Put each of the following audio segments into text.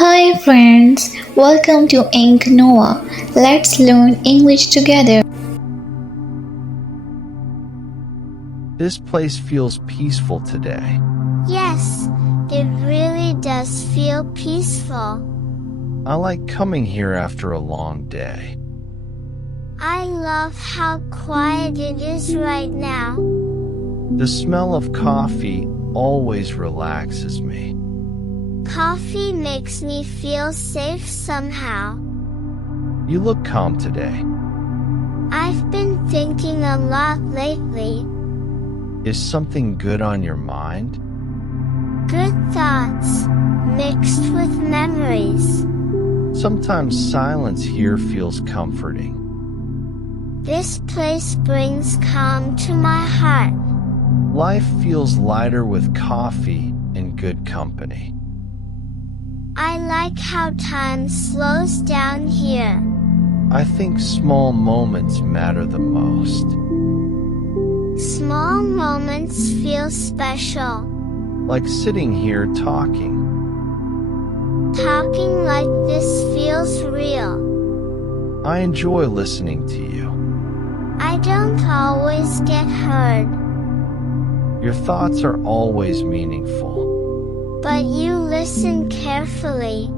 Hi friends, welcome to Ink Nova. Let's learn English together. This place feels peaceful today. Yes, it really does feel peaceful. I like coming here after a long day. I love how quiet it is right now. The smell of coffee always relaxes me. Coffee makes me feel safe somehow. You look calm today. I've been thinking a lot lately. Is something good on your mind? Good thoughts, mixed with memories. Sometimes silence here feels comforting. This place brings calm to my heart. Life feels lighter with coffee and good company. I like how time slows down here. I think small moments matter the most. Small moments feel special. Like sitting here talking. Talking like this feels real. I enjoy listening to you. I don't always get heard, Your thoughts are always meaningful. but you listen carefully.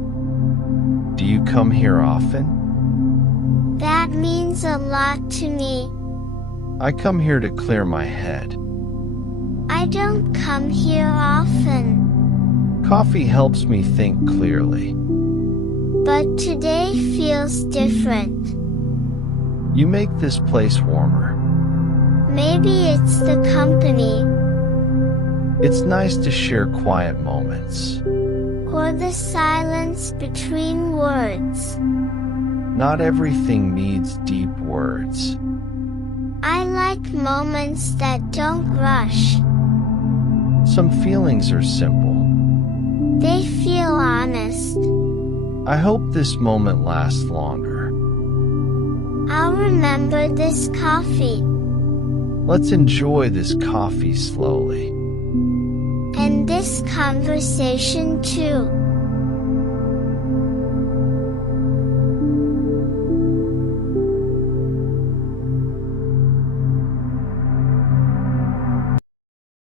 Do you come here often? That means a lot to me. I come here to clear my head. I don't come here often, Coffee helps me think clearly. but today feels different. You make this place warmer. Maybe it's the company, It's nice to share quiet moments. or the silence between words. Not everything needs deep words. I like moments that don't rush. Some feelings are simple. They feel honest. I hope this moment lasts longer. I'll remember this coffee, Let's enjoy this coffee slowly. and this conversation too.